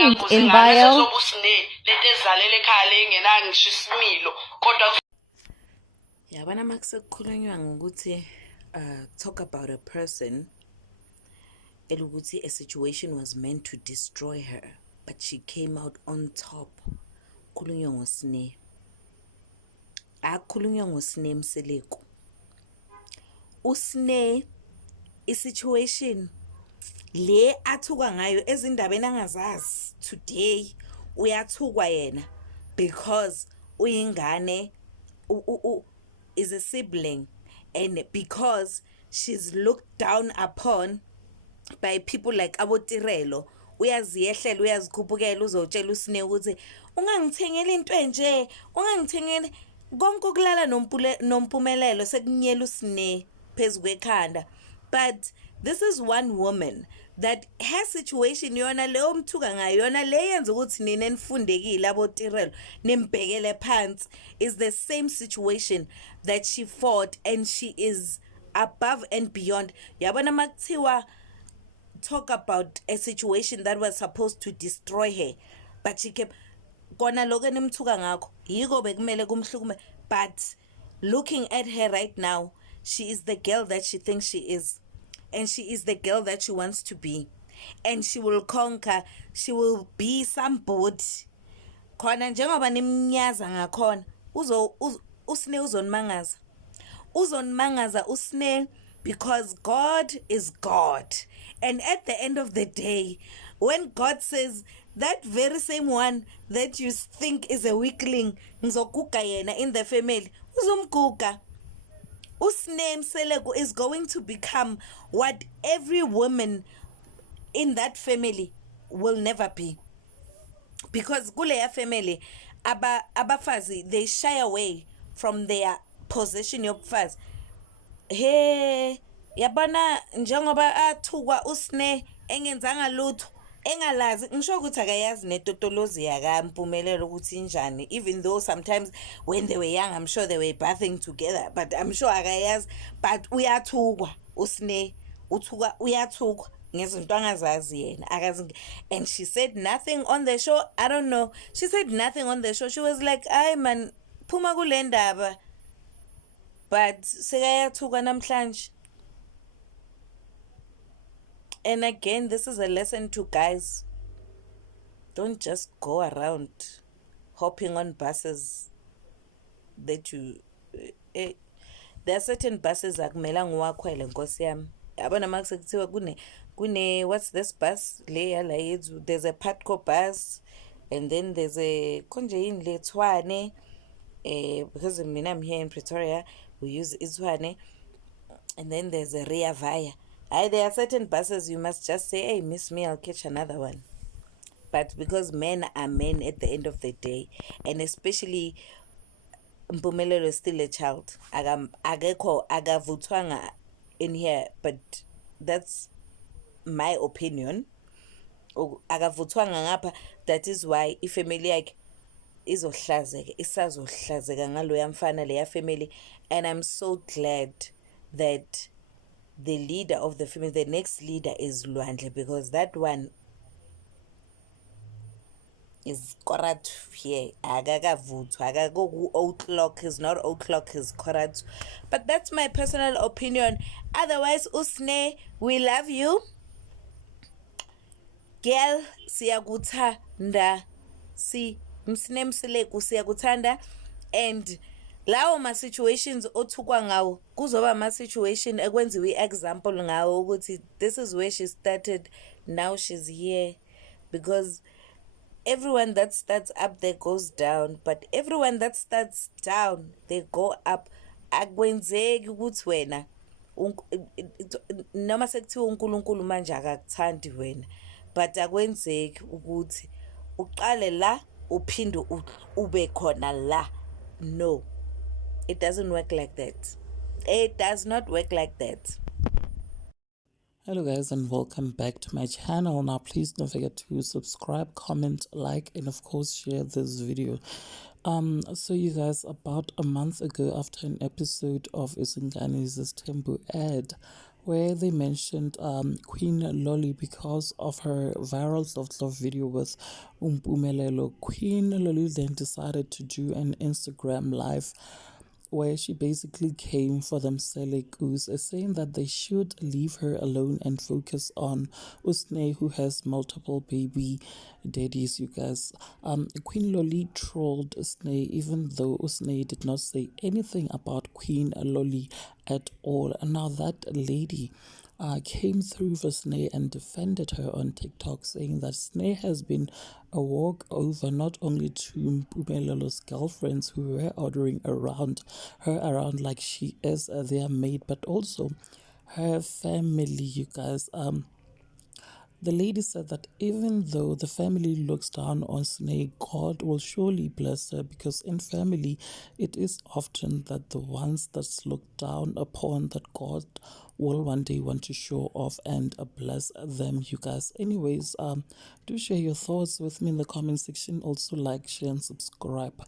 in bio. Yabona makusekukhulunywa ngokuthi talk about a person elukuthi a situation was meant to destroy her but she came out on top. Khulunywa ngosne. Akhulunywa ngosne Mseleku. Usne i-situation le athukwa ngayo ezindabeni angazazi today uyathukwa yena because uyingane is a sibling and because she's looked down upon by people like abo Tirelo. Uyaziyehlela uyazikhuphukela uzotshela usne ukuthi ungangithengeli into enje ungangithengeli konke okulala nompumelelo sekunyela usne phezu kwekhanda. But this is one woman that her situation yona leyo mthuka ngayo yona le yenza ukuthi nina enifundekile abo Tirelo nimbhekele phansi is the same situation that she fought and she is above and beyond. Yabona makuthiwa talk about a situation that was supposed to destroy her but she kept kona lokho enemthuka ngakho yiko bekumele kumhlukume. But looking at her right now, she is the girl that she thinks she is, and she is the girl that she wants to be, and she will conquer. She will be somebody. Khona njengoba nimnyaza ngakhona usne uzonmangaza usne because God is God. And at the end of the day, when God says that very same one that you think is a weakling ngizokuka yena in the family uzomkuka. Sne Mseleku is going to become what every woman in that family will never be, because kuleya family abafazi they shy away from their position yobufazi. He yabona njengoba athukwa usne engenzanga lutho engalazi ngisho ukuthi akayazi netotolozi yakampumelelo ukuthi injani, even though sometimes when they were young I'm sure they were bathing together, but I'm sure akayazi. But uyathukwa usne uthukwa uyathukwa ngezinto angazazi yena akazi. And she said nothing on the show. I don't know, she said nothing on the show. She was like ay man phuma kule ndaba, but sekayathukwa namhlanje. And again, this is a lesson to guys. Don't just go around hopping on buses that you there are certain buses akumelanga uwakhwele nkosi yami. Yabona makusekuthiwa kune what's this bus le yala yethu, there's a Patco bus and then there's a konje yini le Tshwane, because mina I'm here in Pretoria, we use Tshwane, and then there's a Rea Vaya. There are certain buses you must just say, hey, miss me, I'll catch another one. But because men are men at the end of the day, and especially Mpumelelo is still a child, agavuthwanga in here, but that's my opinion. Agavuthwanga ngapha, that is why ifamily yakhe izohlazeka isazohlazeka ngaloya mfana leya family. And I'm so glad that the leader of the family, the next leader is Lwandle, because that one is corrupt here. Agagavuthwa agago outlook is not outlook is corrupt. But that's my personal opinion. Otherwise, usne, we love you. Girl, siyakuthanda. Si Sne Mseleku siyakuthanda. And lawo ma situations othukwa ngawo kuzoba ma situation ekwenziwe example ngawo ukuthi this is where she started, now she's here. Because everyone that starts up there goes down, but everyone that starts down they go up. Akwenzeki ukuthi wena noma sekuthiwa uNkulunkulu manje akakuthandi wena, but akwenzeki ukuthi uqale la uphinde ube khona la. No, it doesn't work like that. It does not work like that. Hello guys, and welcome back to my channel. Now please don't forget to subscribe, comment, like, and of course share this video. So you guys, about a month ago, after an episode of IzinganeZesthembu ad, where they mentioned Queen Lolly because of her viral love video with Umpumelelo. Queen Lolly then decided to do an Instagram live where she basically came for them Mseleku, saying that they should leave her alone and focus on Usne, who has multiple baby daddies, you guys. Queen Lolly trolled Usne, even though Usne did not say anything about Queen Lolly at all. And now that lady came through for Sne and defended her on TikTok, saying that Sne has been a walkover not only to Mpumelo's girlfriends who were ordering her around like she is their maid, but also her family, you guys. The lady said that even though the family looks down on Snake, God will surely bless her, because in family it is often that the ones that's looked down upon that God will one day want to show off and bless them, you guys. Anyways, do share your thoughts with me in the comment section. Also like, share and subscribe.